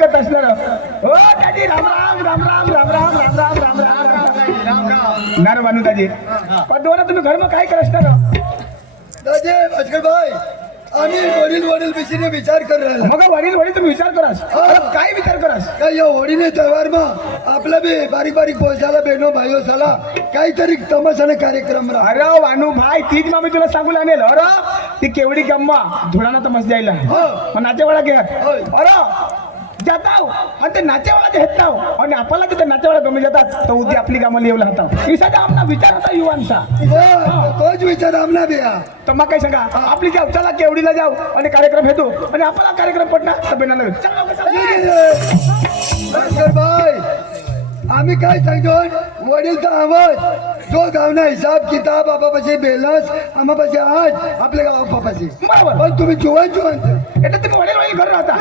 करत असणार हो दाजी. राम राम राम राम राम राम राम राम राम राम राम नार बानू दाजी. पण दोन तुम्ही घर मग काय करत असणार दादी भास्कर भाई आम्ही वडील विषयीने विचार कर राहिला. मग वडील तुम्ही विचार करास काय विचार करास काय या होळीने तहेवार मा आपला बी बारीक बारीक पोचाला बहिणो भाईओ झाला काहीतरी तमाशाने कार्यक्रम राहा. अरे वानू भाई तीच मग मी तुला सांगू लागेल. अरे ती केवढी गम्मा धुळाना तर मस्त जायला मग नाचेवाडा घे. अरे जाताव आणि ते नाचेवाडा घेत नाव आणि आपल्याला तिथे नाचेवाडा गमी जातात तर उद्या आपली कामाला येऊ लागतात. ही सध्या आमना विचार होता युवांचा तोच विचार आमना बिया. तर मग काय सांगा आपली जाऊ चला केवढीला जाऊ आणि कार्यक्रम घेतो आणि आपला कार्यक्रम पडणार तर बेनाला भास्कर भाई आम्ही काय सांगतो वडील तर आवाज जो गावना हिसाब किताब बापापाशी बेलस आम्हापाशी आज आपल्या गावापाशी बरोबर. पण तुम्ही जुवान એટલે તમે વડેલ વડેલ ઘર હતા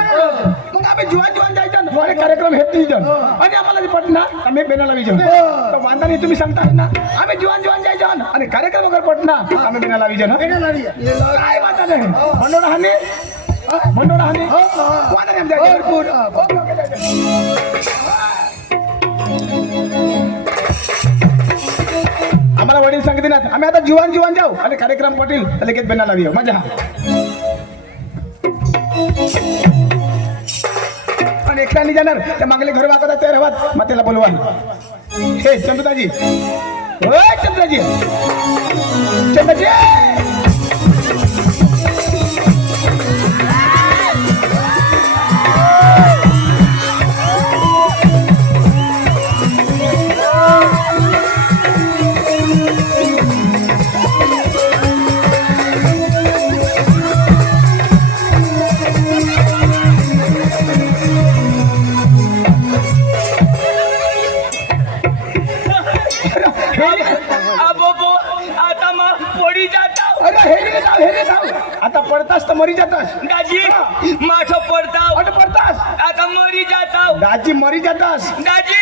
મગ આપણે જુવાન જુવાન જાય છે મોરે કાર્યક્રમ હેતી જન અને અમાલા જે પટના અમે બેનાલા આવી જન તો વાંધા નહીં તમે सांगता ना અમે જુવાન જુવાન જાય જન અને કાર્યક્રમ વગર પટના અમે બેનાલા આવી જન काय વાંધા નહીં મંડોળા હાની વાંધા નહીં જાય ભરपूर आम्हाला वडील सांगते ना आम्ही आता जुवान जुवान जाऊ आणि कार्यक्रम पटेल लगेच बेनाला येऊ मजा. आणि एकट्याने जाणार त्या मागले घर वागवतात तयार हवात मग त्याला बोलवा. हे चंद्रदाजी होय चंद्रजी चंद्रजी आता पडतास तर मरी जातास दाजी माझं पडताव अट पडतास आता मरी जाताव दाजी मरी जातास दाजी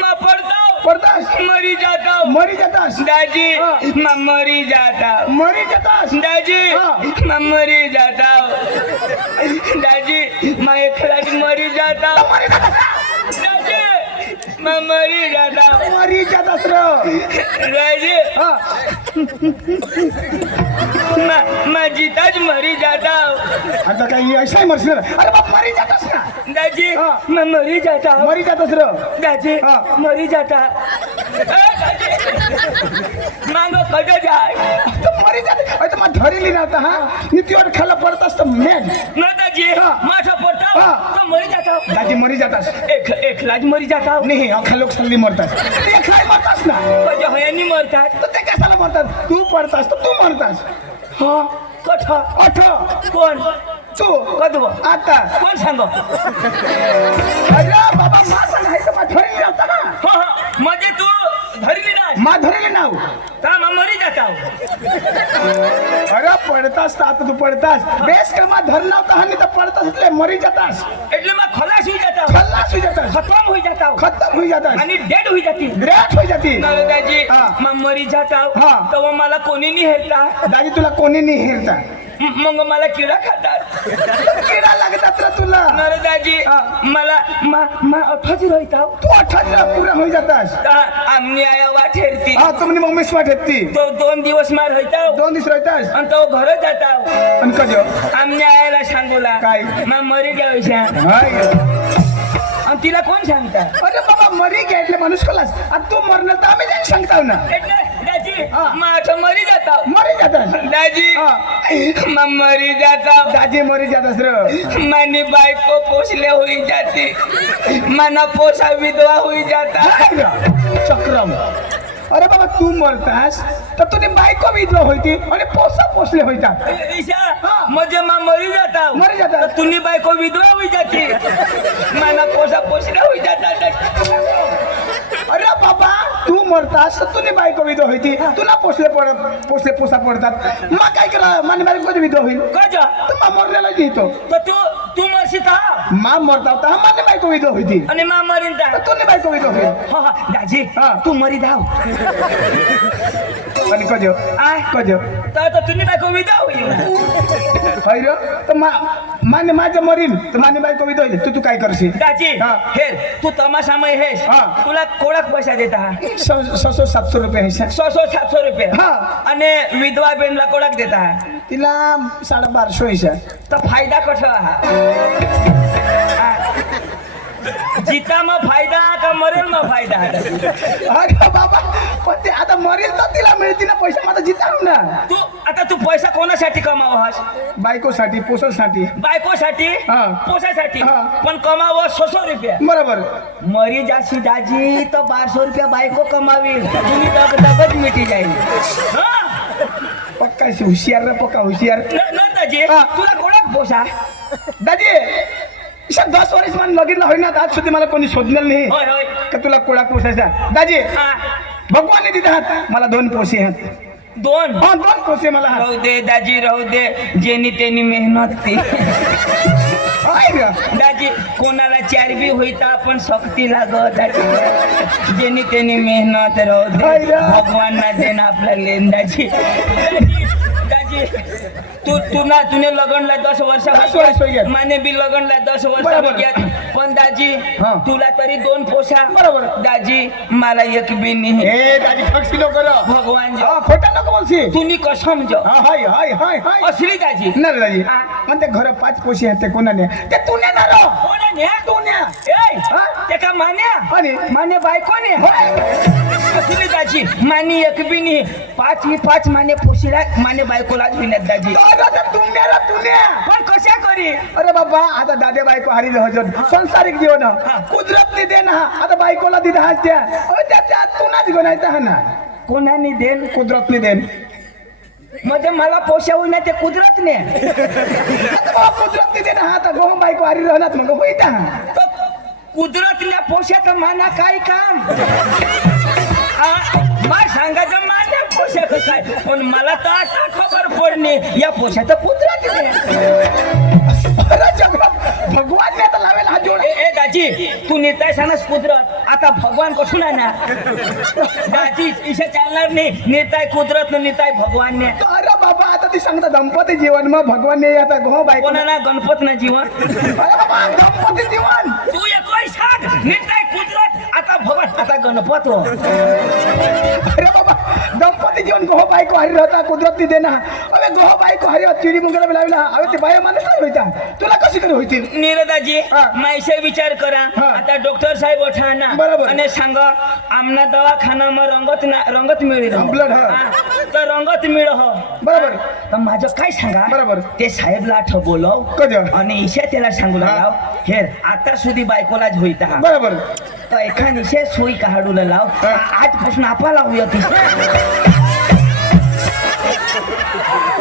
मा पडताव पडतास मरी जाताव मरी जातास दाजी मा मरी जाताव मरी जातास दाजी मा मरी जाताव दाजी मा एकलाच मरी जाताव दाजी मा मरी जाताव मरी जातास दाजी मा जीताच मरी जाताव आता काही असाय मरसर अरे बाप मरी जातास ना दाजी मा मरी जाताव मरी जातास दाजी मरी जाता मांगो कदो जाय तो मरी जात अरे मग धरेली नव्हता हा नितीवर खाला पडतास तर मेन न दाजी माझा पडता तो मरी जाता दाजी मरी जातास एकलाच मरी जाता नाही अख्खा लोक सल्ली मरतात ते एकलाच मरतास ना कधी हयानी मरतात तर ते कशाला मरतात तू पडतास तर तू मरतास हा कथा अठ कोण तू कदव आता कोण सांगो अरे बाबा मा सांगायचं मा धरेली नव्हता ना म्हणजे तू धरली नाही मा धरेली नाव का मा मरी जाता अरे पडतास तर आता तू पडतास बेस का मा धरला होता हा नाही तर पडतास એટલે મરી जातास એટલે માં ખલાસ હોઈ જાતા खल्लास होई जातास खतम होई जाता खत्म होई जातास आणि डेड होई जाती ग्रेट होई जाती दादाजी हा. मरी जाता हा. तेव्हा मला कोणी नाही हेरता दाजी तुला कोणी नाही हेरता मग मला किडा खातात किडा लागतात रे तुला दादाजी हा. मला अठ्ठाची राहता तू 18 पुरा होई जातास आमनी आया वाट हेरती हा तुमनी मग मिसवाट येती तो 2 दिवस मार होता 2 दिवस राहतास आणि तो घर जाता आणि कधी आमनी आयाला सांगूला काय? मग मरी द्यायच्या हाय आणि तिला कोण सांगता अरे बाबा मरी गे એટલે माणूस कलास आता तू मरणार तर आम्ही जाऊन सांगताव ना એટલે दाजी हा. माझं मरी जाता मरी जातास दाजी मग मरी जाता दाजी मरी जातास रे मनी बायको पोसले होई जाती मना पोसा विधवा होई जाता चक्रम अरे बाबा तू मरतास तर तुझी बायको विधवा होती आणि पोसा पोसले होतात ईशा हा. म्हणजे मा मरी जाता मरी जाता. तर तुनी बायको विधवा होई जाती मना पोसा पोसले होई जाता अरे बाबा तू मरतास तर तुझी बायको विधवा होती तुला पोसले पोसा पडतात मग काय करा माझी बायको कधी विधवा होईल कजा तर मग मरण्याला घेतो तर तू मर मरशी ता मा मरता होता माने बायको विधवा होती आणि मा मरीन ता तुने बायको विधवा होती हा हा दाजी हा. तू मरी धाव आणि कजो आय कजो तर तुम्ही बायको विदा होईल खैर तर माने माझं मरीन तर माने बायको विधवा होईल तू काय करशील दाजी हा. हे तू तमाशामय हेस हा. तुला कोणाक पैसा देता 600-700 रुपये है 600-700 रुपये हा. आणि विधवा बेनला कोणाक देता तिला 1250 है तर फायदा कसा जिता मग फायदा का मरेल मग फायदा अरे बाबा पण ते आता मरेल तर तिला मिळतील ना पैसे माझा जिताव ना तू आता तू पैसा कोणासाठी कमावस बायकोसाठी पोसासाठी बायकोसाठी हा. पोसासाठी हा. पण कमाव 600 रुपये बरोबर मरी जाशी दाजी तर 1200 रुपया बायको कमावील तुम्ही दगदगच मिटी जाईल हा? पक्का हुशियार रे पक्का हुशियार न दाजी हा. तुला कोणाक पोसा दादी 10 वर्ष मला बघितलं होय ना आज सुद्धा मला कोणी शोधलेलं नाही होय होय का तुला कोळा पोसायचा दाजी हा. भगवान दिले हात मला 2 पोसे आहेत दोन 2 पोसे मला हात राहू दे दाजी राहू दे जेनी तेनी मेहनत ती आहे का? दाजी कोणाला चरबी होईता पण सक्ती लागत दाजी जेनी तेनी मेहनत राहू दे हाय रा. भगवान ना देना आपला लेन दाजी दाजी तुने लगनला 10 वर्ष 10 वर्ष होई आहेत. माने बी लगनला 10 वर्ष बरोबर. होई आहेत. पण दाजी हा. तुला तरी 2 पोसा बरोबर. दाजी मला एक बी नाही ए दाजी फक्सी नको करो भगवान हा खोटा नको बोलशी तुम्ही कसम जो हा हाय हाय हाय हाय असली दाजी ना रे दाजी हा. म्हणते घर 5 पोसे आहेत ते कोणाने ते तुने ना रो कोणा न्या तुने ए हा? ते का मान्या आणि माने बायकोने होय असली दाजी मानी एक बी नाही 5 ही 5 माने पोशीला माने बायकोलाच विनत दाजी तुने रे तुने पण कशा करी अरे बाबा आता दादे बायको हारी हजर संसारिक जीवन कुदरत ने देन हा आता बायकोला दिला हा त्या तुनाच गुणायचा हा ना कोणाने देन कुदरत ने देन म्हणजे मला पोषा होईना ते कुदरतने आता बाबा कुदरत ने देन हा आता गोह बायको हारी राहणार मग होईता हा तर कुदरतने पोषा तर माना काय काम मा सांगायचं मान्या पोषाचं काय पण मला तर आता खबर पडणे या पोषाचं कुदरतने भगवान ने आता लावेल हा जोड ए दाजी तू निर्ताय सांगस कुदरत आता भगवान कठून आहे ना दाजी इशा चालणार नाही निर्ताय कुदरत न निर्ताय भगवान ने अरे बाबा आता ती सांगता दंपती जीवन मग भगवान ने आता गोह बायको कोणाला गणपत ना जीवन अरे बाबा दंपती जीवन तू एक सांग निर्ताय कुदरत आता भगवान आता गणपत हो अरे बाबा दंपती जीवन गोह बायको हारी राहता कुदरत ने देना अबे गोह बायको हारी चिडी मुंगला लावला अबे ते बाया माणूस नाही होईता तुला कशी करी होईतील नीरदाजी हा. मायसे विचार करा हा. आता डॉक्टर साहेब उठा ना बरोबर. आणि सांगा आमना दवाखानाમાં रंगत मिळेल ब्लड हा. तर रंगत मिळ हो बरोबर तर माझं काय सांगा बरोबर. ते साहेबला आठ बोलव कजं? आणि इशे त्याला सांगू हा. लाव हेर आता सुधी बायकोलाच होईता हा बरोबर तर एखाद इशे सोयी काढूला लाव हा. आजपासून आपला होईल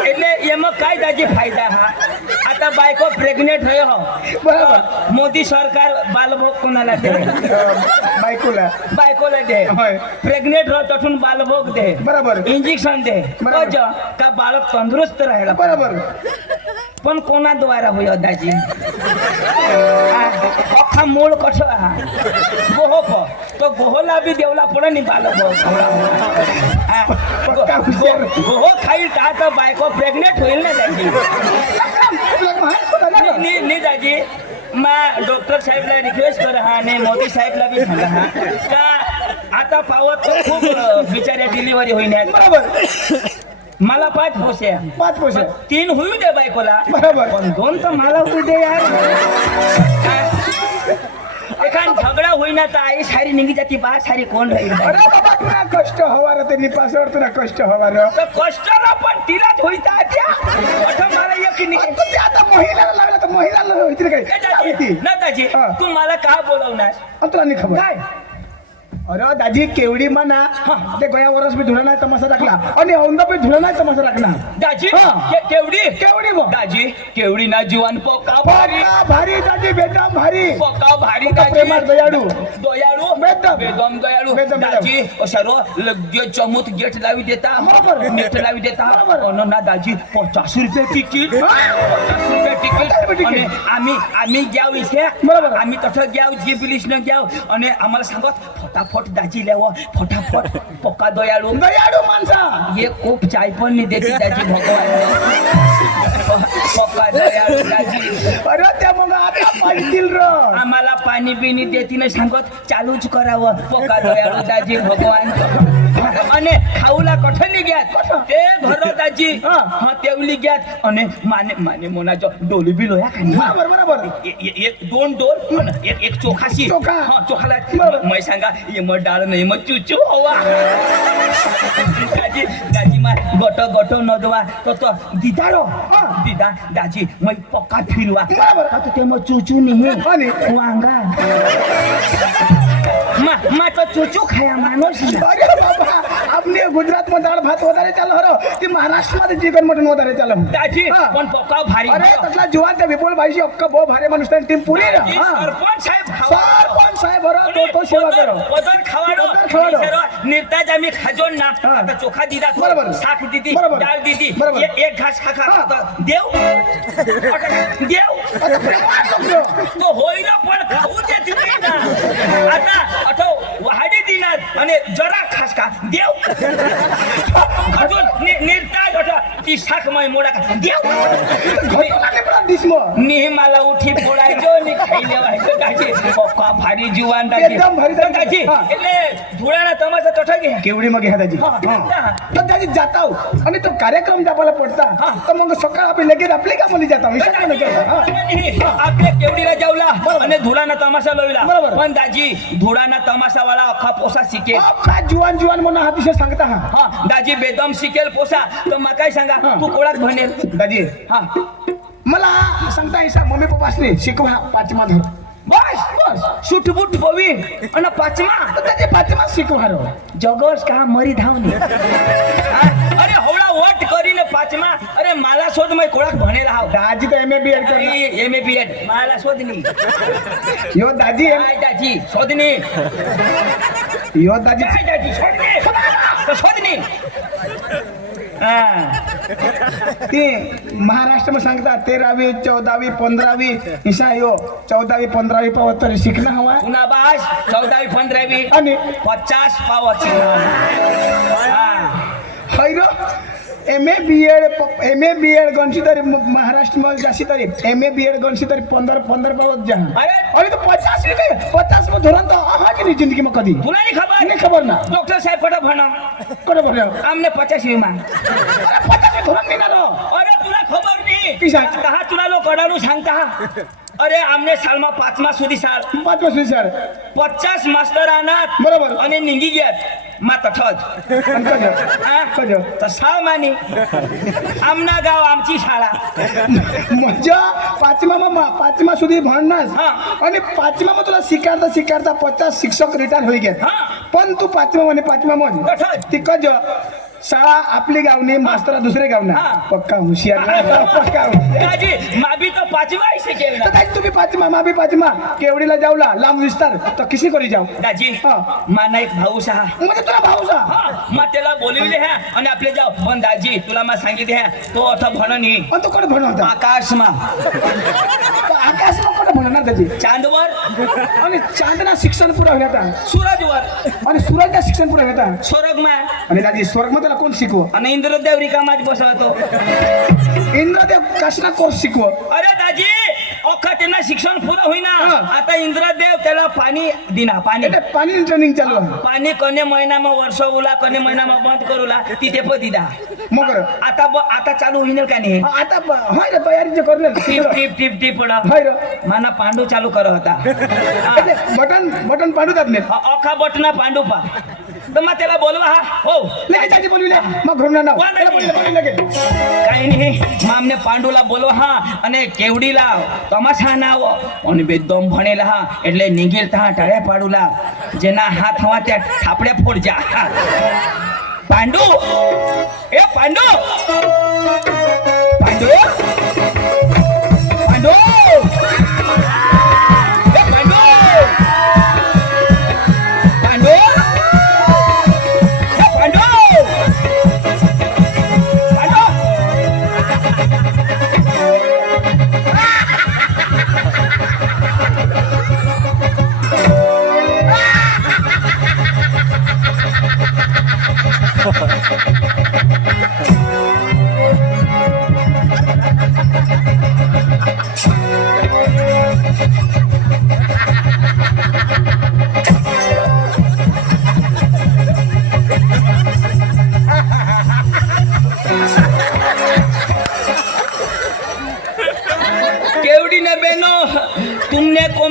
એટલે એમાં काय दाजी फायदा हा आता बायको प्रेग्नेंट होय हो बरोबर. मोदी सरकार बालभोग कोणाला दे बायकोला बायकोला दे होय. प्रेग्नेंट हो तठून बालभोग दे बरोबर. इंजेक्शन दे बरोबर. कज का बालक तंदुरुस्त राहिला बरोबर पण कोणा द्वारा होय दाजी अख्खा मूळ कस हा गोहो प तो गोहोला बी देवला पडे नि बालभोग पक्का हुशार. गोहो खाईल का तर बायको प्रेग्नेंट होईल ना दाजी तुला माहित होतं ना? नी दाजी मैं डॉक्टर साहेबला रिक्वेस्ट कर हा आणि मोदी साहेबला बी सांगा हा का आता पावत तर खूप बिचाऱ्या डिलिव्हरी होईन बरोबर मला 5 पोसे 5 पोसे 3 होऊ दे बायकोला बरोबर पण 2 तर मला होऊ दे यार एखाद झगडा होईना तर आई सारी निघी जाती बा सारी कोण राहील अरे बाबा तुला कष्ट हवा रे ते निपासवर तुला कष्ट हवा रे तर कष्टाला पण तिलाच होईता त्या अठं मला एक निघ आता ते आता महिलाला लावला तर महिलाला होईल काय ती ना दाजी हा. तू मला का बोलवणार तुला नाही खबर काय अरे दाजी केवडी म्हणा ते गया वरस मी धुळा नाही तमाशा टाकला आणि औंदा पे धुळा नाही तमाशा टाकला दाजी हा. केवढी केवडी मग दाजी केवढी ना जीवन पोका भारी पक्का भारी दाजी बेटा भारी पोका भारी पक्का दाजी प्रेमात दयाळू. दयाळू बेदम दयाळू बेदम. दाजी सर्व लगेच चमूत गेट लावी देता बरोबर. नेट लावी देता बरोबर. अन ना दाजी 50 रुपये तिकीट 50 रुपये तिकीट आणि आम्ही ग्याव इथे बरोबर. आम्ही तसं ग्याव जी बिलिश न ग्याव आणि आम्हाला सांगत फटाफट दाजी ल्याव फटाफट पक्का दयाळू दयाळू माणसा ये खूप चाय पण नाही देते दाजी भगवान पक्का दयाळू दाजी अरे त्या मग आता पाहिजे र आम्हाला पाणी बिनी देतीनं सांगत चालूच करावं पक्का दयाळू दाजी भगवान आणि खाऊला कठं निघ्यात ते भरो दाजी हा तेवली घ्यात आणि माने माने मोनाचं डोली बिलो या खाली बरोबर बरोबर एक दोन डोल एक चोखाशी चोखा. हा चोखाला बरोबर. मै सांगा ये मग डाळ नाही मग चुचू हवा दाजी दाजी मा गट गट नदवा तो दिदारो दिदा दाजी मग पक्का फिरवा बरोबर. आता ते मग चुचू नाही आणि वांगा मा तो चुचू खाया माणूस अरे बाबा आपले गुजरात मध्ये डाळ भात वगैरे चालू हरो ते महाराष्ट्र मध्ये चिकन मटन वगैरे चालू दाजी हा. पण पक्का भारी अरे तसला जुवान त्या विपुल भाईशी अक्का बो भारे माणूस टीम पुरी ना दाजी, हा. सरपंच साहेब खावा सरपंच साहेब बरो तो सेवा करो पदर खावाडो पदर खावाडो. सर्व निर्ताज आम्ही खाजोन ना हा. आता चोखा दिदा बरोबर. शाक दिदी बरोबर. डाळ दिदी बरोबर. एक घास खा खा हा. आता देव देव तो होईना पण खाऊ देत नाही ना आता वहाडी दिनात आणि जरा खास का देव खाजोन निर्ताज ती शाक मै मोडा का देव नी मला उठी फोडायचो नी खाईले व्हायचो दाजी पप्पा भारी जीवन दाजी एकदम भारी दाजी. दाजी हा. એટલે धुळाना तमाचा तोठा घे केवढी मग ह्या दाजी तर दाजी जाता आणि तो कार्यक्रम जापाला पडता तर मग सकाळ आपण लगेच आपले कामाला जाता विषय नाही केला आपल्या केवडीला जावला आणि धुळाना तमाशा लावला बरोबर. पण दाजी धुळाना तमाशा वाला अख्खा पोसा शिकेल काय जुवान जुवान म्हणून हा विषय सांगता हा हा दाजी बेदम शिकेल पोसा तर मग काय सांगा तू कोणाक म्हणेल दाजी हा मला सांगता ऐसा मम्मी पप्पासने शिकवा पाचमा धर बस बस सुटबुट पवी आणि पाचमा तर त्याचे पाचमा शिकवा रो जगस का मरी धावनी अरे होळा वट करीने पाचमा अरे मला शोध मै कोणाक भनेल हाव दाजी तर एम ए बी एड करणार एम ए बी एड मला शोधनी यो दाजी काय दाजी शोधनी यो दाजी काय दाजी शोधनी तो शोधनी ते महाराष्ट्र में सांगता 13वी 14वी 15वी ईसा यो 14वी 15वी पावत शिकणं हवा पुन्हा बास 14वी 15वी आणि 50 पावत हैरो एम ए बी एड गणशी तरी महाराष्ट्र में जासी तरी एम ए बी एड गणशी तरी 15 पावत जा अरे तो 50 में धोरण तो हा की जिंदगी में कधी तुला नहीं खबर ना डॉक्टर साहेब कोटा भणा कोण बोलले आमने 50 विमा अरे 50 धोरण नाही ना रो अरे तुला खबर नाही की सांग? दहा तुला लोक अडाणू सांगता अरे आमने सालमा 5मा सुधी साल 5 वर्ष सर 50 मास्तर आणत बरोबर. आणि निघी घेत मा तठच कजो तर साल मानी आमना गाव आमची शाळा मजा पाचमा સુધી ભણનાસ હા. અને પાંચમામાં तुला शिकारता 50 शिक्षक रिटायर होई गेले हा. पण तू पाचमामध्ये कठोर. ती कज शाळा आपली गावनी मास्तर दुसरे गावना हा. पक्का हुशियार पक्का हुशियार दाजी माबी तो 5वा शिकेल ना तर काय तुम्ही पाचमा केवडीला जावला लांब विस्तार तर किसी करी जाऊ दाजी हा. माना एक भाऊ सहा म्हणजे तुला भाऊसा मग त्याला बोलविले ह्या आणि आपले जाऊ पण दाजी तुला मग सांगितले ह्या तो आता भणनी पण तू कोण भणवता आकाशमा आकाशમાં कोण भणणार त्याची चांदवर आणि चांदना शिक्षण पुरा होण्यात सूरजवर आणि सूरजला शिक्षण पुरा होण्यात स्वर्गमा आणि दाजी स्वर्गमध्ये त्याला कोण शिकव आणि इंद्रदेव रिकामाच बसवतो इंद्रदेव कसला कोर्स शिकव अरे दाजी अख्खा त्यांना शिक्षण पुरं होईना हा. आता इंद्रदेव त्याला पाणी दिना पाणी એટલે પાણી ટ્રેનિંગ ચાલુ आहे. पाणी कने महिनामा वर्ष उला कने महिनामा बंद करूला तिथे पण दिदा मगर आता चालू होईल का नाही आता होय रे तयारी जे करले टिप टिप टिप टिप पडा होय रे माना पांडू चालू कर होता એટલે बटन पाडू दाबले अख्खा बटना पांडू पा तर मग त्याला बोलवा हा हो ले जाजी बोलविले मग घरून नाव वा नाही. बोलविले लगे काही नाही मामने पांडूला बोलवा हा અને કેવડીલા તમાશા ના આવો અને બેદમ ભણેલા હા એટલે નીગેલ તા ટાળે પાડુલા જેના હાથ હવા ત્યાં થાપડે ફોડ જા હા. પાંડુ એ પાંડુ પાંડુ પાંડુ એ પાંડુ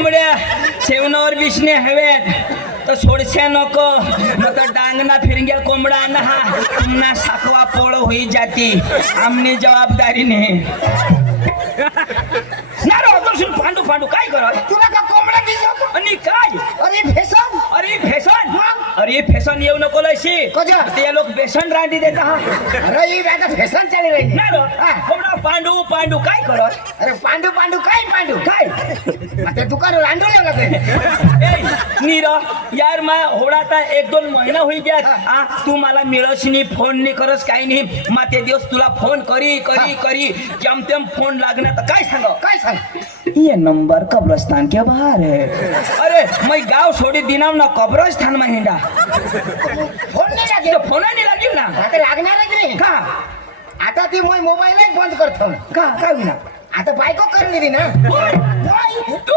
कोंबड्या शेवणावर बिसणे हवेत तर सोडशा नको न तर डांगना फिरग्या कोंबडा ना पुन्हा साखवा पोळ होई जाती आमनी जबाबदारी नाही ना रे ऑपरेशन पांडू पांडू काय करत तुला का कोंबडा दिसतो आणि काय अरे फेसन अरे फेसन अरे फेसन येऊ नको लशी कजा? ते लोक बेसन रांधी देता हा अरे ही आता फेसन चाली रही ना रे कोंबडा पांडू पांडू काय करत अरे पांडू पांडू काय काय आता दुकान रांडू लागते ए नीरा यार मा होडाता 1-2 महिना होई गया आ तू मला मिळस नी फोन नी करस काही नाही मा ते दिवस तुला फोन करी जमतेम फोन लागना तर काय सांग काय सांग ये नंबर कब्रस्तान के बाहर है अरे मैं गांव छोड़ी दिनाम ना कब्रस्तान में हिंडा फोन नाही लागेल तो फोन नहीं लगी ना आता लागणारच नाही का आता ती मोय मोबाईल बंद करतो का विना आता बायको करली ना तू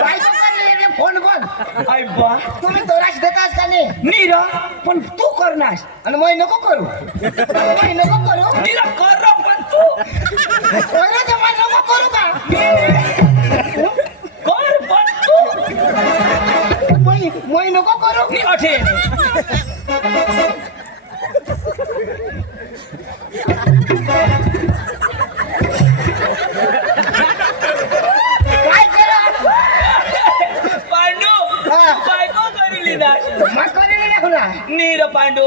बायको करली फोन बंद आई बा तुम्ही तोराश देतास का नाही नीरा पण तू करनास आणि मोय नको करू नीरा कर रो पण तू अरे ते मोय नको करू का कर पण तू मोय नको करू नी अठे काय करा पांडू हा. बायको करीली ना मग करली ना खुला नीर पांडू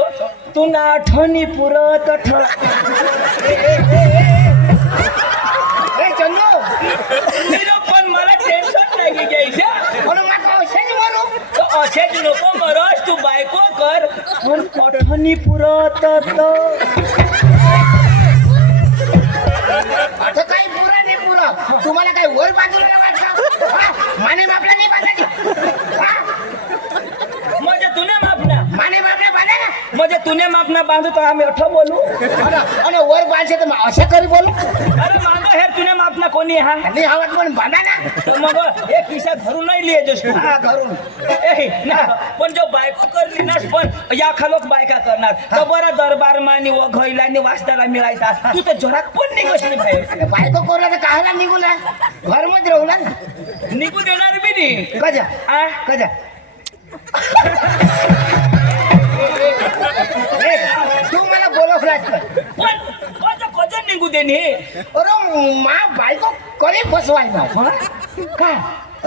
तू ना आठवणी पुरत ए चंदू नीर पण मला टेन्शन नाही घ्यायचं म्हणून मग औषध मारू तो असेच नको मरस तू बायको कर पण आठवणी पुरत आता काही पुरा नाही पुरा तुम्हाला काही वर बाजूला वाटतं माने बापला नाही बांधायची म्हणजे तुने मापना माने बापला बांधा ना म्हणजे तुने मापना बांधू तो आम्ही अठ बोलू आणि वर बांधશે तर मग असं करी बोलू अरे मांगा हे तुने मापना कोणी हा आणि हवा पण बांधा ना तर मग हे खिसा धरून नाही लिहे जस तू हा करून ए ना पण जो बायको करली नस पण या खालोक बायका करणार तर बरा दरबार मानी व घैलानी वाचताला मिळायचा तू तर जोरात पण निघसली बाहेर आणि बायको कोरला तर काहाला निघूला घर मध्ये राहुला ना निघू देणार बी नाही कजा आ कजा ए, तू मला बोलवलास कर पण कोण निघू देणे अरे मा बायको करी फसवाय ना का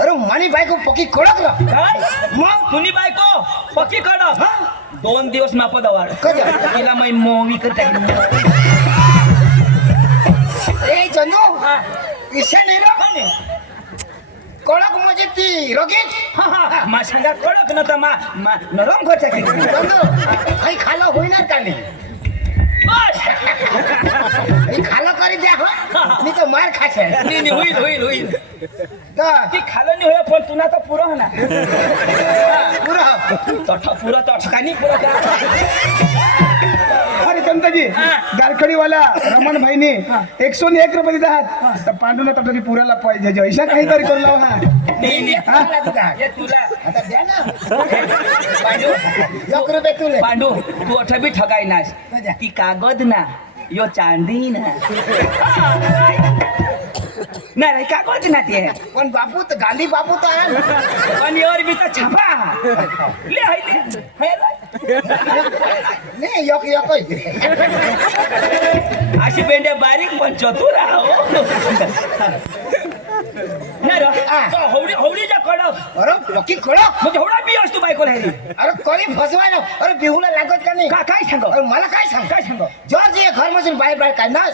अरे मानी बायको पक्की कडकलं काय मग तुनी बायको पक्की कडक 2 दिवस माप दवाड कजा तिला मै मोवी करता ए चंदू इसे नाही रे कडक म्हणजे ती रगीत मा सांगा कडक न तर मा नरम करता की चंदू काही खालं होईना का नाही बस हे खालं करी द्या हा मी तर मार खाશે नाही होईल तर ती खालं नाही होय पण तुला तर पुरं होणार पुरं तठ पुरं तठ का नाही पुरं का अरे चंदाजी हा. गारखडीवाला रमण भाईनी 101 रुपये देत आहात तर पांडूला तरी पुऱ्याला पाहिजे जैसा काहीतरी करू लावा हा नाही हा? हे तुला आता द्या ना पांडू 1 रुपये तुले पांडू तू अठ बी ठगाई नास ती कागद ना यो चांदी ना नाही कागद ना ते पण बापू तर गांधी बापू तर आहे ना. पण यावर बी तर छापा ले हाय नाही एक अशी बेंड्या बारीक पण चतुर नाही होडीच्या कडक अरे पक्की कडक म्हणजे होडा बी असतो बायको राहिली अरे कधी फसवाय ना अरे बिहूला लागत का नाही काय सांग अरे मला काय सांग जर जे घर मधून बाहेर काढणार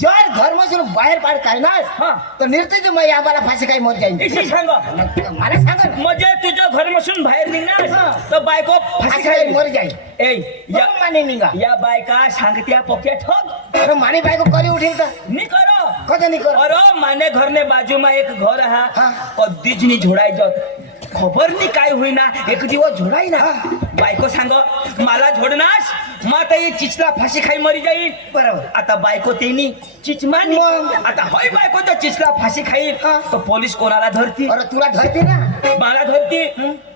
जर घर मधून बाहेर काढणार हा. तर निर्तीच मग आम्हाला फाशी काही मत जाईल सांग मला सांगा ना. म्हणजे तुझं घर बसून बाहेर निघणार तर बायको फाशी फाशी काही खाईल. मर जाईल ए या माने निघा या बायका सांगत्या पोक्या ठग अरे माने बायको करी उठेल का नहीं करो कदा नाही कर अरे माने घर ने बाजू में एक घर हा. हा कधीच नाही झोडायचं खबर नाही काय होईना एक दिवस झोडाई ना बायको सांग मला झोडनास मग आता ही चिचला फाशी खाई मरी जाईल बरोबर आता बायको तेनी चिचमानी मग? आता होय बायको तर चिचला फाशी खाईल हा. तर पोलीस कोणाला धरती अरे तुला धरते ना मला धरती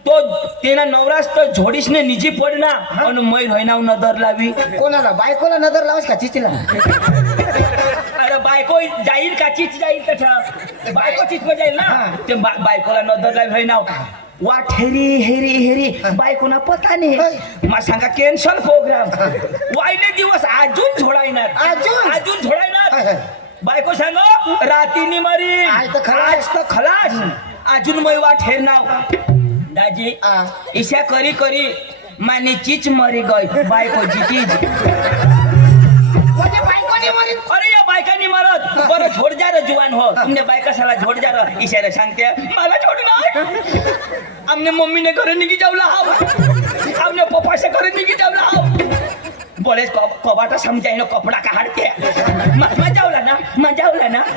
तो तेना नवरास तर झोडीसने निजी पडना आणि मै होईना नदर लावी कोणाला बायकोला नजर लावस का चिचीला अरे आता बायको जाईल का चीच जाईल कशा बायको चीच मध्ये जाईल ना ते बायकोला नदर लावी नाव वाट हेरी हेरी हेरी बायकोना पता नाही मला सांगा कॅन्सल प्रोग्राम वाईले दिवस अजून झोडायणार अजून झोडायणार बायको सांगो रातीनी मरी आज तर खलास. आज तर खलास अजून मै वाट हेर नाव दाजी ईशा करी करी माने चीच मरी गई बायको चीच म्हणजे बायकोने मरी अरे या बायकांनी मरत बरं झोड जा रे जुवान हो तुमने बायका साला झोड जा रे इशारे सांगते मला छोडणार आमने मम्मीने घरे निघी जावला हाव आमने पप्पाचे घरे निघी जावला हाव बोले कबाटा समजायनो कपडा काढते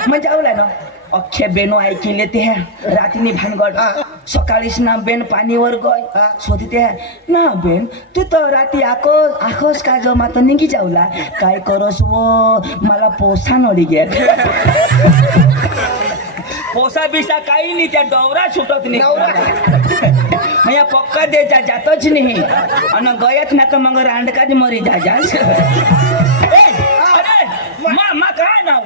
मजावला ना अख्खे बेनो ऐकी लेते हैं रातीनी भानगड सकाळीच ना बेन पाणीवर गय शोधते ना बेन तू तर राती आकोस का जमा तर निघी जावला काय करस वो मला पोसा नडी घेत पोसा बिसा काही नाही त्या डवरा सुटत नाही या पक्का दे जातच नाही आणि गयत ना तर मग रांडकाच मरी जा मा काय नाव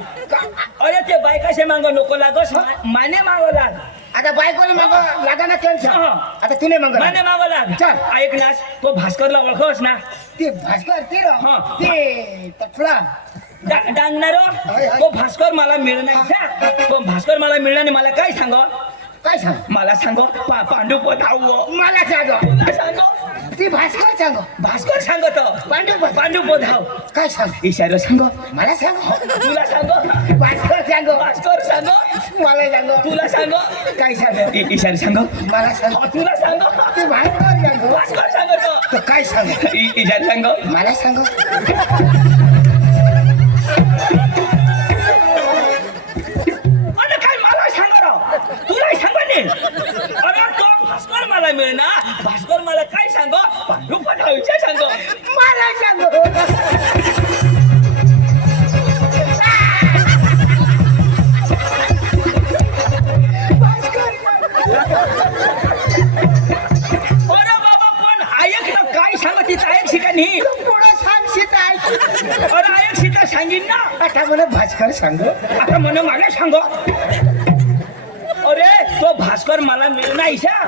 अरे ते बायकाशे मांग नको लागस माने मागो लाग आता बायकोने मग लागा ना कॅन्सर आता तुने मग माने मागो लाग चल. ऐक नास तो भास्करला ओळखस ना ते भास्कर ते हा. ते तफला डांगणार तो भास्कर मला मिळणार तो भास्कर मला मिळणार मला काय सांग काय सांग मला सांग पांडू पोधाव मला सांग तुला सांग ती भास्कर सांग भास्कर सांगत पांडू पोधाव काय सांग इशारा सांग मला सांग तुला सांग भास्कर सांग भास्कर सांग मला सांग तुला सांग काय सांग इशारा सांग मला सांग तुला सांग ते भास्कर सांग भास्कर सांगत तर काय सांग इशारा सांग मला सांग अरे काय मला सांग राव तुला सांग नी अरे तो भास्कर मला मिळणार भास्कर मला काय सांग पांडू पठावीच्या सांग मला सांग अरे बाबा पण ऐक ना काय सांग तिथं ऐक शिका नाही पुढं सांग सीता अरे ऐक सीता सांगीन ना आता मला भास्कर सांग आता म्हणे मला सांग अरे तो भास्कर मला मिळणार ईशा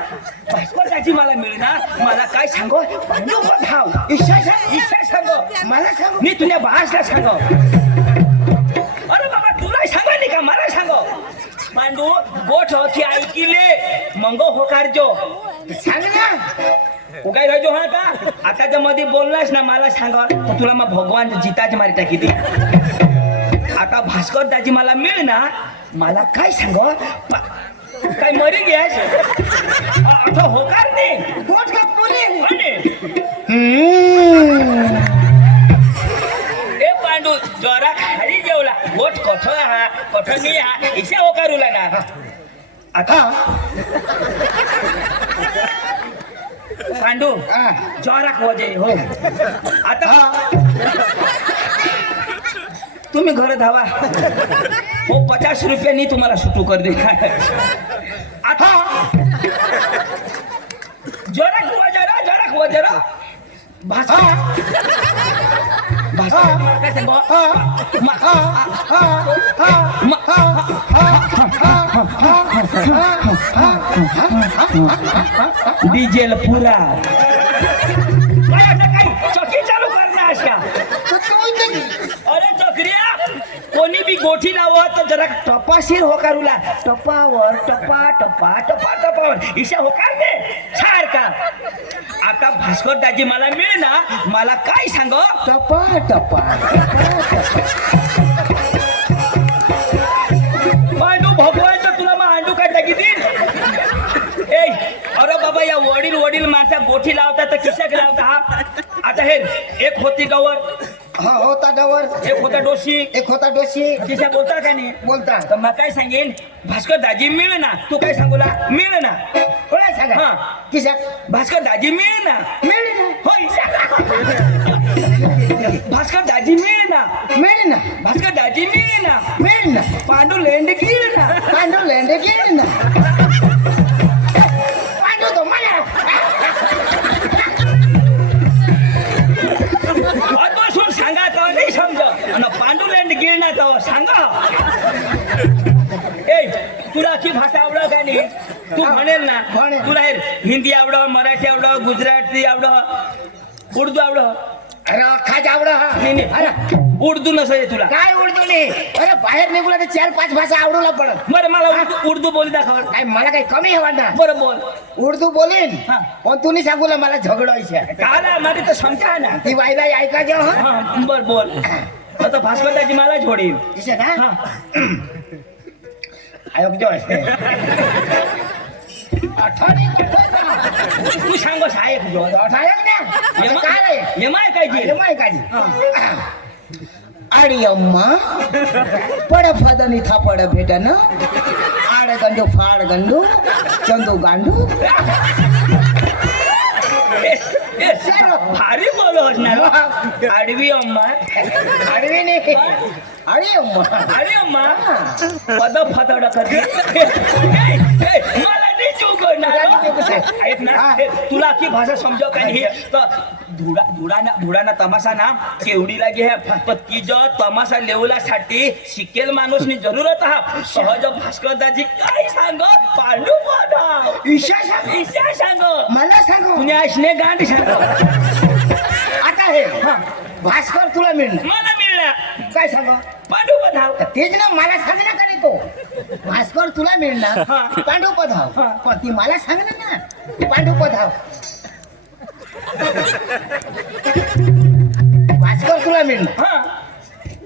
भास्कर त्याची मला मिळणार मला काय सांग पांडू पठाव ईशा सांग ईशा सांग मला सांग मी तुझ्या बासला सांग अरे बाबा तुला सांगा नाही का मला सांग पांडू गोठ की ऐकिले मंगो होकारजो सांग ना तू काय राहिजो हा का आता जर मध्ये बोललास ना मला सांग तर तुला मग भगवान जिताच मारी टाकी ती आता भास्कर दाजी मला मिळ ना मला काय सांग काय मरी गॅस आता होकार नाही गोट का पुरी ए पांडू जरा खाली जेवला गोठ कठोर नाही हा इशा होकार उला ना आता पांडू जोराक वजे हो आता तुम्ही घर धावा हो 50 रुपयांनी तुम्हाला सुटू कर दे आता जोराक वजरा भाषा काय सांग डिझेल पुरा चौकी चालू करणार अशा अरे चक्रिया कोणी बी गोठी लावत तर जरा टपाशीर होकारूला टपावर टपावर ईशा होकार दे सारखा आता भास्कर दाजी मला मिळ ना मला काय सांग टपा पांडू भगवान तर तुला मग हांडू काय टाकी देईल ए अरे बाबा या वडील माणसा गोठी लावता तर किशाक लावता हा आता हे एक होती गवर हा होता डवर एक होता डोशी एक होता डोशी किशा बोलता का नाही बोलता तर मग काय सांगेन भास्कर दाजी मिळ ना तू काय सांगूला मिळ ना कोणा सांगा हा किसा भास्कर दाजी मिळ ना मिळ ना होय भास्कर दाजी मिळ ना मिळ ना भास्कर दाजी मिळ ना मिळ ना पांडू लेंड गिळ ना पांडू लेंडे गेली ना पांडू तो मला बसून सांगा तर नाही समज आणि पांडू लेंड गिळ ना तर सांगा तू म्हणेल ना म्हणेल. तुला हे हिंदी आवडं मराठी आवडं गुजराती आवडं उर्दू आवडं अरे अख्खाच आवड हा नाही नाही अरे उर्दू नसेल तुला काय उर्दू नाही अरे बाहेर निघूला तर 4-5 भाषा आवडूला पडत बरं मला उर्दू बोली दाखव काय मला काही कमी आहे वाटणार बरं बोल उर्दू बोलीन हा. पण तुम्ही सांगूला मला झगडायचं का ना माझी तर शंका आहे ना ती बाईला ऐकायचं हं? हा बर बोल आता भास्कर दाजी मला छोडील दिसे ना हा ऐकतो तू सांगो साहेब जो अठायक ना आता काय रे यमाय काय जी ఏమో కాదు ఆడి అమ్మ పడఫదని థాపడ भेटन ఆడగండు ఫాడగండు చందు గాండు भारी बोलो असणार आडवी अम्मा అడవిని అడి అమ్మ अरे अम्मा पद फतड करते मला नाही चुकणार ऐक ना तुला की भाषा समजाव का नाही तर धुडाना तमाशा ना केवढीला घे तर तिज तमाशा लेवल्यासाठी शिकेल माणूसनी जरूरत हा सहज भास्कर दाजी काय सांग पांडू पदाव ईशा सांग ईशा सांग मला सांगू तुने आशने गांड सांग आता हे भास्कर तुला मिळणार मला मिळणार काय सांग पांडू पदाव तेच ना मला सांग ना का नाही तो भास्कर तुला मिळणार हा. पांडू पधाव हा. पण ती मला सांग ना पांडू पधाव भास्कर तुला मिळणार हा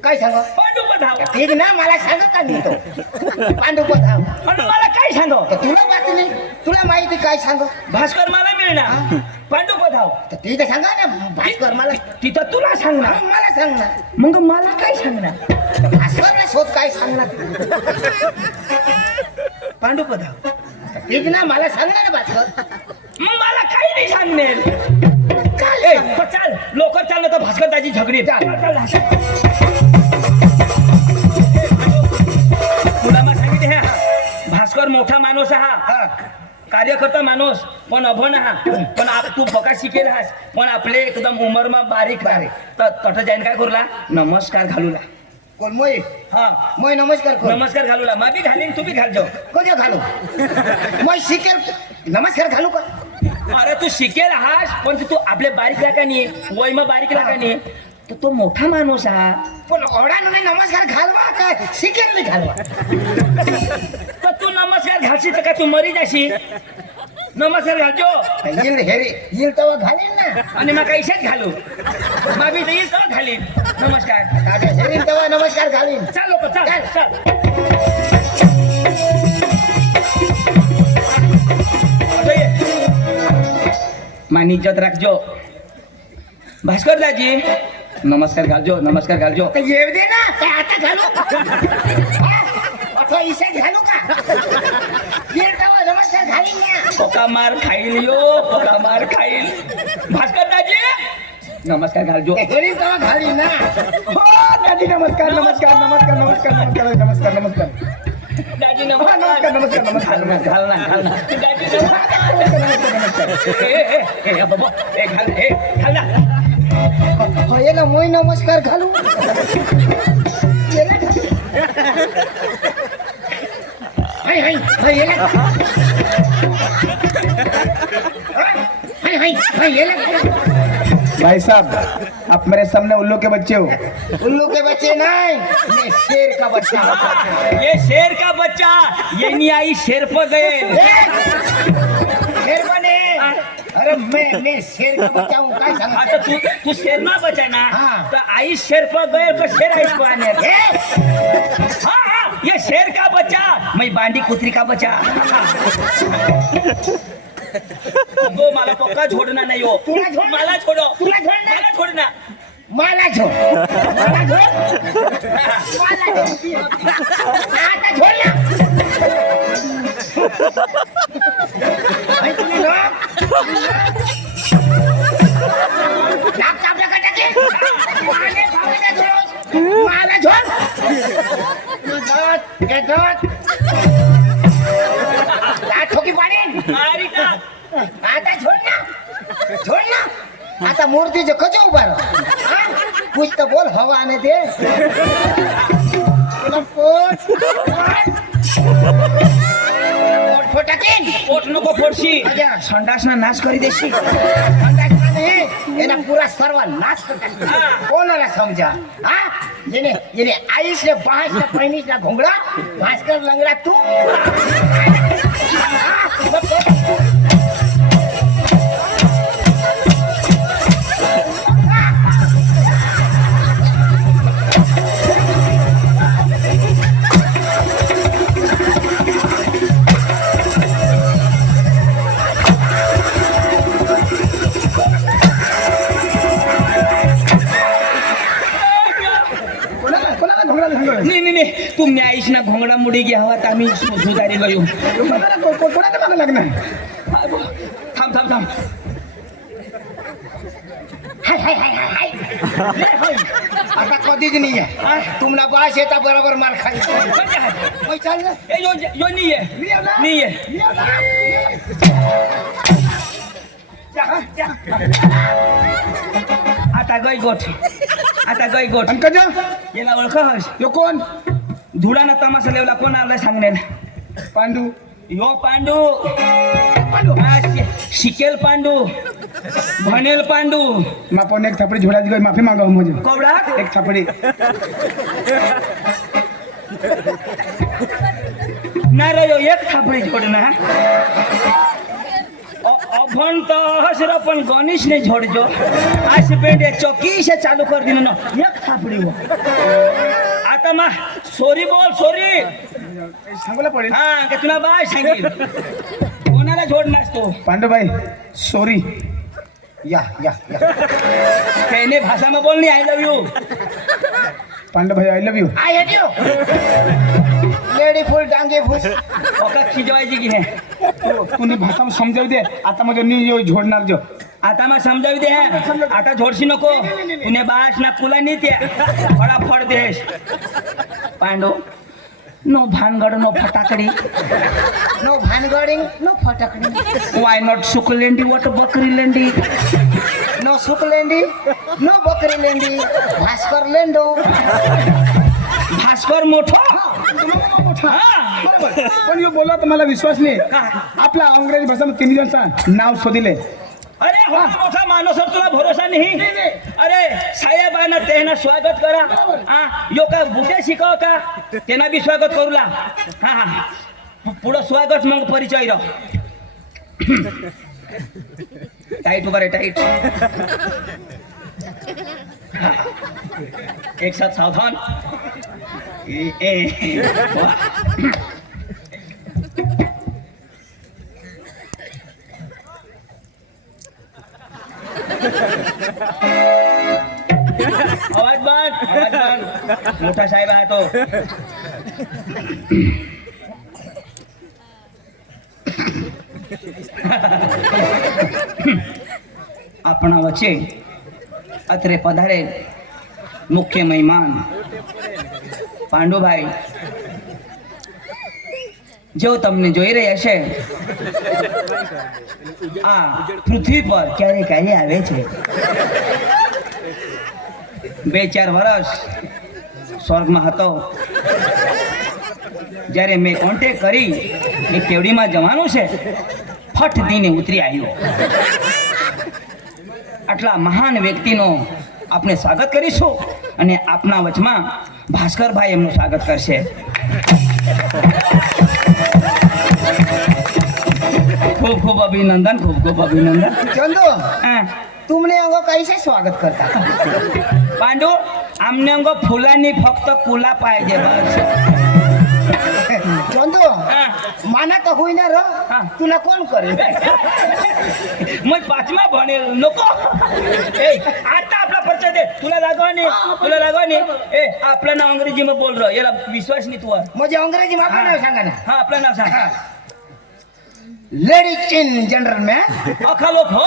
काय सांग पांडू पदाव तेच ना मला सांग का नाही तो पांडू पधाव पण मला काय सांग तुला वाचली तुला माहिती काय सांग भास्कर मला मिळणार पांडू पदाव तर ते तर सांगा ना भास्कर मला तिथं तुला सांगणार मला सांग ना मग मला काय सांगणार भास्कर ना शोध काय सांगणार पांडू पदाव तेच ना मला सांग ना भास्कर मग मला काही नाही सांगणार काय ए, पण चाल लवकर चाल ना तर भास्कर दाजी झगडी तुला मग सांगितले हा भास्कर मोठा माणूस हा कार्यकर्ता माणूस पण अभन हा पण तू बका शिकेल हास पण आपले एकदम उमर मा बारीक तर तट जाईन काय करूला नमस्कार घालूला कोण मोय हा मोय नमस्कार कर नमस्कार घालूला मा बी घालीन तू बी घाल जाऊ कधी घालू मग शिकेल नमस्कार घालू का अरे तू शिकेल हास पण तू आपल्या बारीक लागानी वय मग बारीक लागानी तर तो मोठा माणूस हा पण ओढा नाही नमस्कार घालवा काय शिकेल नाही घालवा तर तू नमस्कार घालशील तर का तू मरी जाशील नमस्कार घालजो येईल हेरी येईल तेव्हा घालीन ना आणि मग कैशात घालू मग बी येईल तर घालीन नमस्कार आता हेरी तेव्हा नमस्कार घालीन चाल लोक चाल चाल मानी इज्जत राखजो भास्कर दाजी नमस्कार घालजो नमस्कार घालजो तर येऊ दे ना काय आता घालू अथवा इशात घालू का येईल तेव्हा नमस्कार घालीन ना पोका मार खाईल यो पोका मार खाईल भास्कर दाजी नमस्कार घालजो हेरी तेव्हा घालीन ना हो दादी नमस्कार नमस्कार नमस्कार नमस्कार नमस्कार नमस्कार नमस्कार दाजी नमस्कार नमस्कार नमस्कार घाल ना घाल ना घाल ना दाजी नमस्कार ए बाबा ए घाल ना हो येला मोय नमस्कार घालू येला हाय हाय हाय येला हाय हाय हाय येला भाई साहब आप मेरे सामने उल्लू के बच्चे हो उल्लू के बच्चे नहीं मैं शेर का बच्चा हूँ ये शेर का बच्चा ये नहीं आई शेर पर गए शेर बने अरे मैं शेर का बच्चा हूँ काय आता सांगता तू शेर ना बचा ना हाँ. तो आई शेर पर गए तो शेर आई को आने हाँ हाँ ये शेर का बच्चा मैं बांडी कुतरी का बच्चा वो माला पक्का छोड़ना नहीं हो तुला छोड़ माला छोड़ो तुला छोड़ना? माला छोड़ना माला छोड़ माला छोड़ माला छोड़ आता छोड़ ना भाई तुम्ही लोक नाक चापला का टाके माले भावे ना छोड़ माला छोड़ घेतात ठोकी पाणी मारी का आता छोड़ ना आता मूर्तीचे कसे उभा राहा कुछ तर बोल हवा आने दे तुला पोट पोट टाकीन પોટ नको ફોડશી અજા. સંડાસના નાશ કરી દેશી સંડાસમાં નહીં, એના પૂરા સર્વનાશ કરતા. હા. કોનાલા સમજા હા જેને જેને આઈસ ને પાંચ ને પૈણીસ ના ઘોંઘડા ભાસ્કર લંગડા તું कोणाला घोंगडा सांगतोय? નહીં નહીં નહીં તું ન્યાયીશના ઘોંઘડા મુડી ગયા હવા તામી સુધારી ગયું कोणाच्या मागे लग्न आहे? થામ થામ થામ हाय हाय हाय हाय हाय ले होय. आता कधीच नाही आहे तुमना बास येता बरोबर मार खाई होय, चाल ना. એ જો નહીં હે નહીં હે आता गई गोठ आता गई गोठ आणि कजा याला ओळखस यो कोण? धुळाना तमाशा लेवला कोण आवलाय सांगण्याला पांडू. यो पांडू हा, शिकेल पांडू भनेल पांडू मापन एक थपडी झोडाची गई माफी मागाव म्हणजे कोबडा एक थपडी. नाही रे यो एक थापडी छोड ना अभन तो हसरा पण गणेश ने छोड़जो आज पेंडे चौकी से चालू कर दिन ना एक थापडी हो आता मा सॉरी बोल सॉरी सांगायला पडेल. हा का तुला बाय सांगेल कोणाला जोडणार तो पांडूबाई सॉरी. या या या कहने भाषा में बोलनी I love you Pandubhai I love you. I hate you lady फुल डांगे फुस ओका खिजवायची की हे कुणी भाषा समजावू दे आता म्हणजे नी यो झोडणार जो. आता मग समजावी दे आता झोडशी नको तुने बास ना कुला नाही ते फडाफड देश पांडू नो भानगड नो फटाकडी नो भानगडिंग नो फटकडी वाय नॉट सुकलेंडी वॉट बकरी लेंडी नो सुकलेंडी नो बकरी लेंडी भास्कर लेंडो भास्कर मोठो हा. पण यो बोला तर मला विश्वास नाही. आपला अंग्रेजी भाषा में 3 जणचा नाव शोधिले. अरे हा मोठा माणूस और तुला भरोसा नाही अरे साहेबांना तेना स्वागत करा हा यो का बुटे शिकव का तेना बी स्वागत करूला हा हा पुढं स्वागत मग परिचय र टाइट उभा रे टाइट हा. एक साथ सावधान वाह. आवाज बंद मोठा साहेब आहे तो આપણા વચ્ચે અત્રે પધારે મુખ્ય મહેમાન પાંડુભાઈ જેઓ તમને જોઈ રહ્યા છે આ પૃથ્વી પર ક્યારે ક્યારે આવે છે 2-4 વર્ષ સ્વર્ગમાં હતો જ્યારે મેં કોન્ટેક્ટ કરી એ કેવડીમાં જવાનું છે ફટ દીને ઉતરી આવ્યો આટલા મહાન વ્યક્તિનો આપણે સ્વાગત કરીશું અને આપના વચમાં ભાસ્કરભાઈ એમનું સ્વાગત કરશે खूब खूब अभिनंदन खूब खूब अभिनंदन चंदू हाँ. तुमने अंगो कैसे स्वागत करता पांडू आमने अंगो फुलानी फक्त कुला पाहिजे बस चंदू हाँ. माना तर होईना र हाँ. तुला कोण करे मग 5मा भनेल नको ए आता आपला परिचय दे तुला लागवानी ए आपलं नाव अंग्रेजी में बोल रहा याला विश्वास नाही तुझा म्हणजे अंग्रेजी में आपलं नाव सांगा ना हा आपलं नाव सांग लेडीज इन जनरल में अखा लोक हो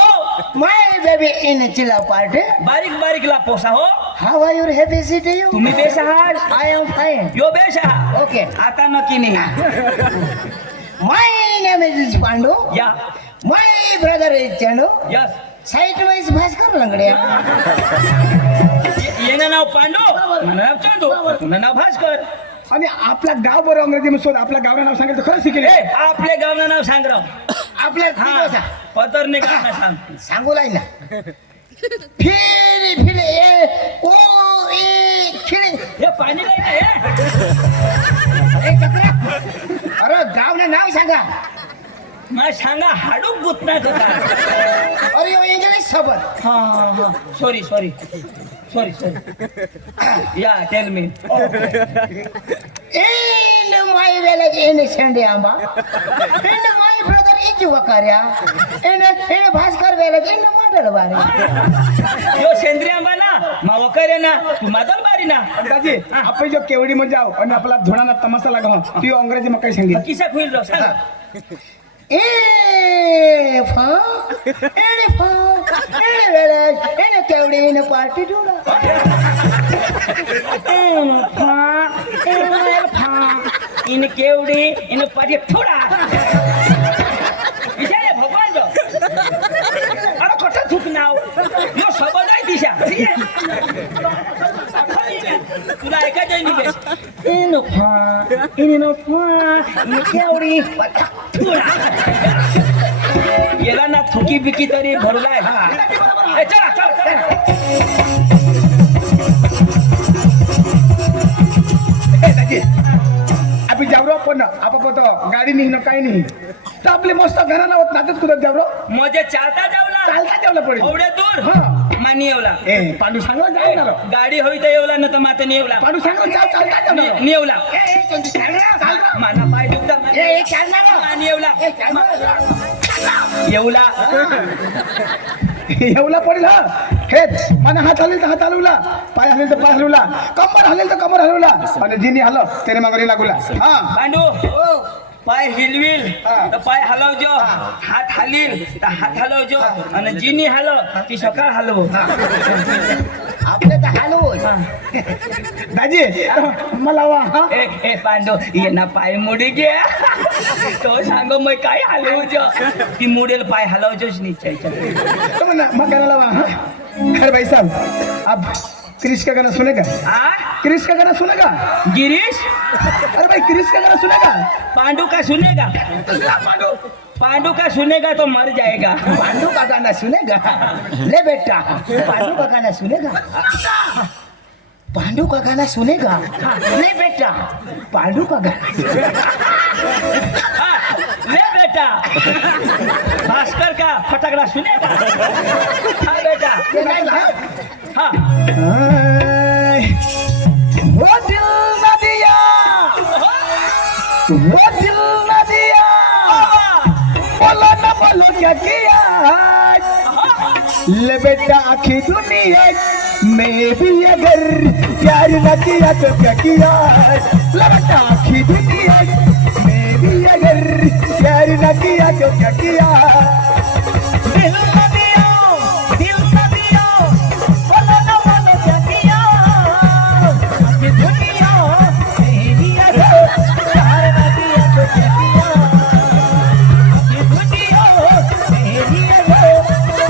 माय बेबी इन चिला पार्टी बारीक बारीक ला पोसा हो how are you happy city you तुम्ही बेस आहात आय एम फाइन यो बेस आहात ओके आता नक्की नाही माय नेम इज पांडू या my brother is Chandu yes side wise Bhaskar लंगड्या येणं नाव पांडू माझं नाव चंदू तुझं नाव भास्कर आणि आपला गाव बरं अंग्रेजी शोध आपल्या गावचं नाव सांगायचं खरं शिकेल ए आपल्या गावनं नाव सांग राव आपल्या हा पतर नाही गावनं सांग सांगू लाईन ना फिर फिर ए ओ ए खिळे हे पाणी नाही ना हे ए चक्रा अरे गावनं नाव सांगा मला सांगा हाडूक गुतना होता अरे यो इंग्लिश सोबत हा सॉरी सॉरी सॉरी सॉरी या tell me In my village in Sandiamba, in my brother Ijuwakaria, in Bhaskar village in Madalbari. यो सेंद्रिय आंबा ना मा वकरे ना तू मादल बारी ना दाजी आपण जो केवडी मध्ये जाऊ आणि आपला धुणाना तमाशा लागा ती अंग्रेजी मग काही सांगितलं किसा खुईल राव सांग In Kevdi in a party in Kevdi in party थोडा विचारे भगवान जो अरे कटा थुक नाव यो सबद आहे दिशा तुला ऐकायचं नाही बेस इन केवडी थोडा गेला ना थुकी बिकी तरी भरलाय चला चला चला दाजी आपण जावरो पण आपण तो गाडी नाही काही नाही तर आपले मस्त घराला होत नातच कुदत जावरो मजे चालता जावला चालता जेवला पडेल एवढे दूर हा. मानी येवला ए पांडू सांगला जाऊ ना रो. गाडी होई तर येवला न तर माता नाही येवला पांडू सांगला जाऊ चालता जाऊ ना रो. नाही येवला माना पाय दुखता मानी येवला येवला एवढा पडेल हा हेच मला हात हलेल तर हात हलवला पाय हलेल तर पाय हलवला कमर हलेल तर कमर हलवला आणि जिनी हल त्याने मग लागला हा पांडू पाय हिलविल तर पाय हलवजो हात हालील तर हात हलवजो आणि जिनी हलव ती सकाळ हलव आपले तर हालू दाजी मला वा हा ए ए पांडू ये ना पाय मुडी गे तो सांगो मग काय हलवजो ती मुडेल पाय हलवजोच निश्चय तो ना मग करायला वा हा अरे भाई साहब अब क्रिश का गाना सुनेगा आ क्रिश का गाना सुनेगा गिरीश अरे भाई क्रिश का गाना सुनेगा पांडू का सुनेगा पांडू का सुनेगा तो मर जाएगा पांडू का गाना सुनेगा ले बेटा पांडू का गाना सुनेगा पांडू का गाना सुनेगा ले बेटा पांडू का गाना हाँ, ले बेटा भास्कर का फटाकड़ा सुनेगा हाँ बेटा हाँ वो दिल न दिया वो दिल न दिया बोलो न बोलो क्या किया ले बेटा आखी दुनिया में भी अगर प्यार न किया तो क्या किया ले बेटा आखी दुनिया में भी अगर प्यार न किया तो क्या किया दिल न दिया बोलो न बोलो क्या किया आखी दुनिया में भी अगर प्यार न किया तो क्या किया आखी दुनिया में भी अगर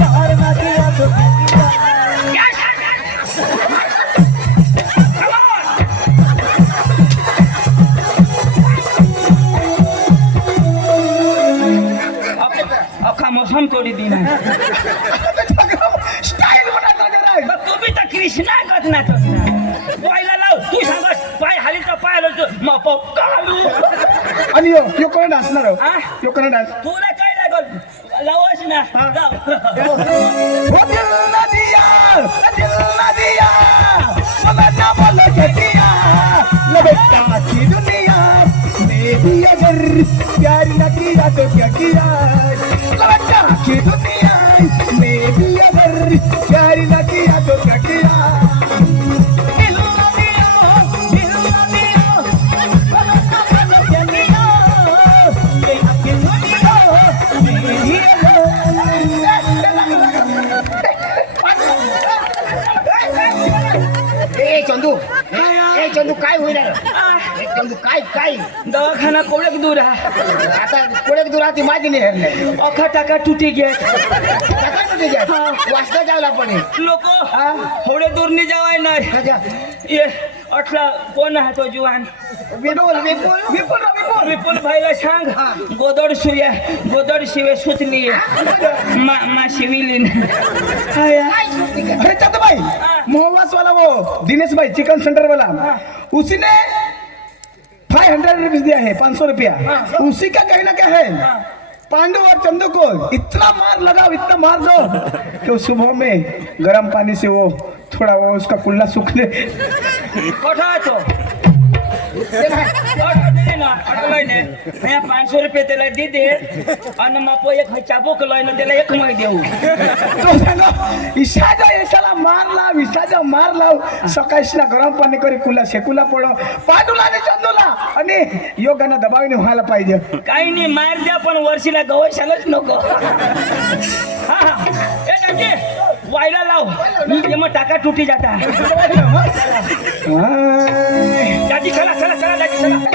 प्यार न किया तो क्या किया अख्खा मौसम तोड़ी दी ना स्टाईल बनाता जरा मग तू बी तर कृष्णा करना तो पायला लाव तू सांगस पाय हाली तर पाय हलवतो मग पक्कालू आणि यो कोण डान्सणार हो? आ? यो कोण डान्स तुला काय लागल लावच ना लाव वो दिल न दिया बोला ना बोलो क्या किया ले बेटा की दुनिया में भी अगर प्यार न किया तो क्या किया ले बेटा की दुनिया में भी अगर प्यार न किया तो क्या किया दिल न दिया बोला ना बोलो क्या किया ये की दुनिया में भी ए चंदू काय होईल चंदू काय दवाखाना कोळक दूर आहे आता कोळेक दूर आती माझी नाही हरले अखा टाका तुटी गे वाजता जावला पडेल लोक होडे दूर नाही जावाय नाही अच्छा ये अटला कोण आहे तो जुवान विपुल विपुल विपुल विपुल विपुल भाईला सांग गोदड शिवे सुतली मा शिविली अरे चाहते भाई मोहम्मद वाला वो दिनेश भाई चिकन सेंटर वाला उसी ने 500 रुपीज दिया है 500 रुपया उसी का कहना क्या है पांडु और चंदू को इतना मार दो कि वो सुबह में गर्म पानी से वो थोड़ा वो उसका कुल्ला सूखने कोठा तो 500 रुपये त्याला दे आणि मग एक चाबूक लयन त्याला एक मै देऊ तो सांगो इशाजा यशाला मार लाव सकाळी ना गरम पाणी करी कुल्ला शेकुला पडो पांडुला आणि चंदूला आणि योगाना दबावीने व्हायला पाहिजे काही नाही मार द्या पण वर्षीला गवशालच नको हा ए काकी वायला लाव ये मग टाका तुटी जाता हाय. दादी चला दादी चला